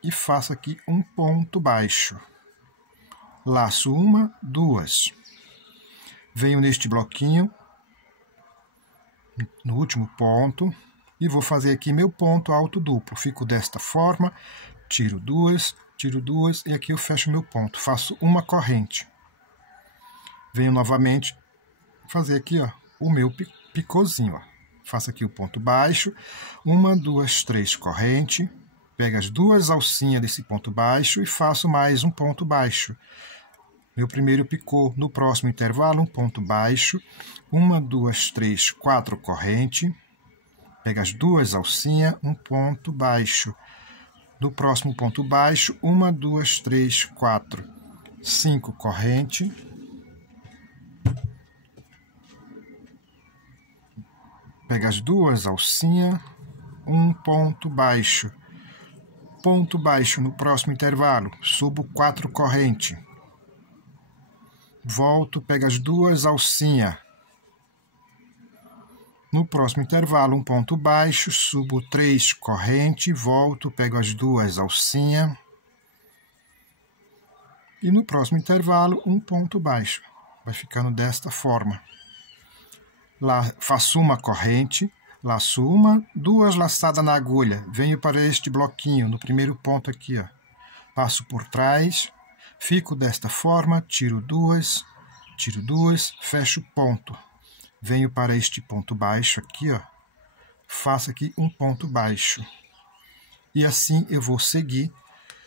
E faço aqui um ponto baixo. Laço 1, 2. Venho neste bloquinho, no último ponto, e vou fazer aqui meu ponto alto duplo. Fico desta forma, tiro 2, e aqui eu fecho meu ponto. Faço uma corrente. Venho novamente fazer aqui, ó, o meu picôzinho, ó. Faço aqui o ponto baixo, 1, 2, 3 corrente, pego as 2 alcinhas desse ponto baixo e faço mais um ponto baixo. Meu primeiro picô. No próximo intervalo, um ponto baixo, 1, 2, 3, 4 corrente, pego as 2 alcinhas, um ponto baixo. No próximo ponto baixo, 1, 2, 3, 4, 5 corrente, pego as 2 alcinhas, um ponto baixo. Ponto baixo no próximo intervalo, subo 4 corrente. Volto, pego as 2 alcinhas. No próximo intervalo, um ponto baixo, subo 3 corrente, volto, pego as 2 alcinhas. E no próximo intervalo, um ponto baixo. Vai ficando desta forma. Lá, faço uma corrente, laço 1, 2 laçadas na agulha. Venho para este bloquinho, no primeiro ponto aqui, ó. Passo por trás. Fico desta forma, tiro 2, fecho ponto. Venho para este ponto baixo aqui, ó. Faço aqui um ponto baixo. E assim eu vou seguir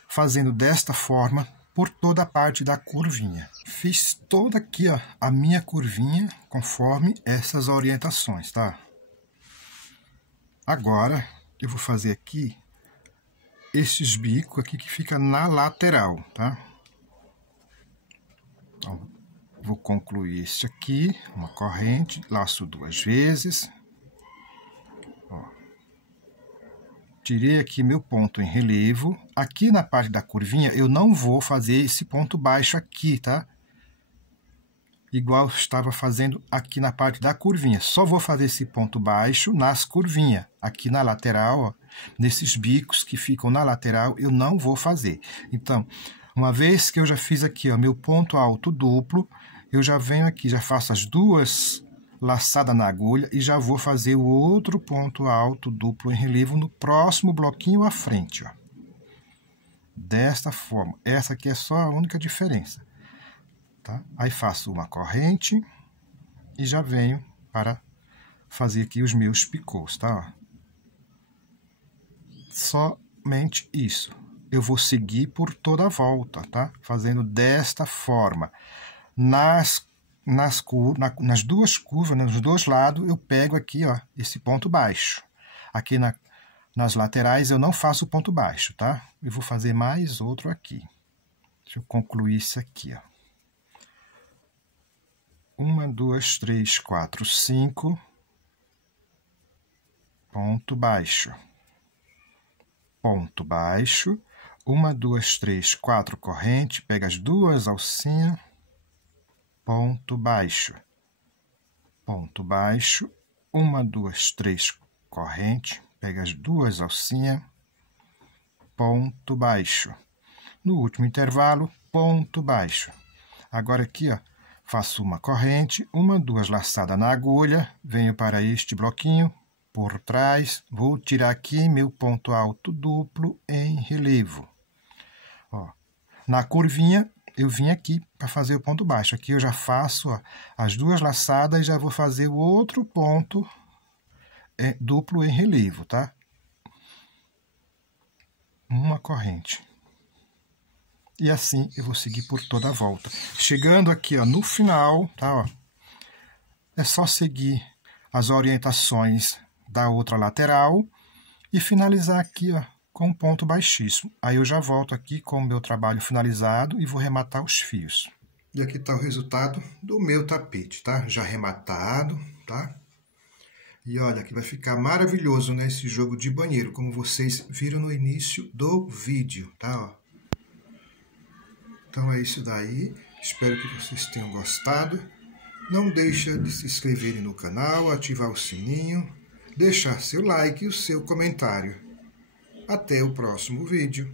fazendo desta forma por toda a parte da curvinha. Fiz toda aqui, ó, a minha curvinha conforme essas orientações, tá? Agora eu vou fazer aqui esses bicos aqui que fica na lateral, tá? Então, vou concluir este aqui, uma corrente, laço 2 vezes. Ó. Tirei aqui meu ponto em relevo. Aqui na parte da curvinha eu não vou fazer esse ponto baixo aqui, tá? Igual eu estava fazendo aqui na parte da curvinha. Só vou fazer esse ponto baixo nas curvinhas. Aqui na lateral, ó, nesses bicos que ficam na lateral, eu não vou fazer. Então, uma vez que eu já fiz aqui, ó, meu ponto alto duplo, eu já venho aqui, já faço as 2 laçadas na agulha e já vou fazer o outro ponto alto duplo em relevo no próximo bloquinho à frente, ó. Desta forma. Essa aqui é só a única diferença. Tá? Aí faço uma corrente e já venho para fazer aqui os meus picôs, tá? Somente isso. Eu vou seguir por toda a volta, tá? Fazendo desta forma. Nas duas curvas, nos dois lados, eu pego aqui, ó, esse ponto baixo. Aqui nas laterais eu não faço ponto baixo, tá? Eu vou fazer mais outro aqui. Deixa eu concluir isso aqui, ó. 1, 2, 3, 4, 5. Ponto baixo. Ponto baixo. 1, 2, 3, 4 corrente. Pega as 2 alcinhas. Ponto baixo. Ponto baixo. 1, 2, 3 corrente. Pega as 2 alcinhas. Ponto baixo. No último intervalo, ponto baixo. Agora aqui, ó. Faço uma corrente, 1, 2 laçadas na agulha, venho para este bloquinho, por trás, vou tirar aqui meu ponto alto duplo em relevo. Ó, na curvinha, eu vim aqui para fazer o ponto baixo. Aqui eu já faço, ó, as 2 laçadas e já vou fazer o outro ponto duplo em relevo, tá? Uma corrente. E assim eu vou seguir por toda a volta. Chegando aqui, ó, no final, tá, ó, é só seguir as orientações da outra lateral e finalizar aqui, ó, com um ponto baixíssimo. Aí eu já volto aqui com o meu trabalho finalizado e vou rematar os fios. E aqui está o resultado do meu tapete, tá? Já rematado, tá? E olha que vai ficar maravilhoso, né, esse jogo de banheiro, como vocês viram no início do vídeo, tá? Ó. Então é isso daí. Espero que vocês tenham gostado. Não deixa de se inscreverem no canal, ativar o sininho, deixar seu like e o seu comentário. Até o próximo vídeo.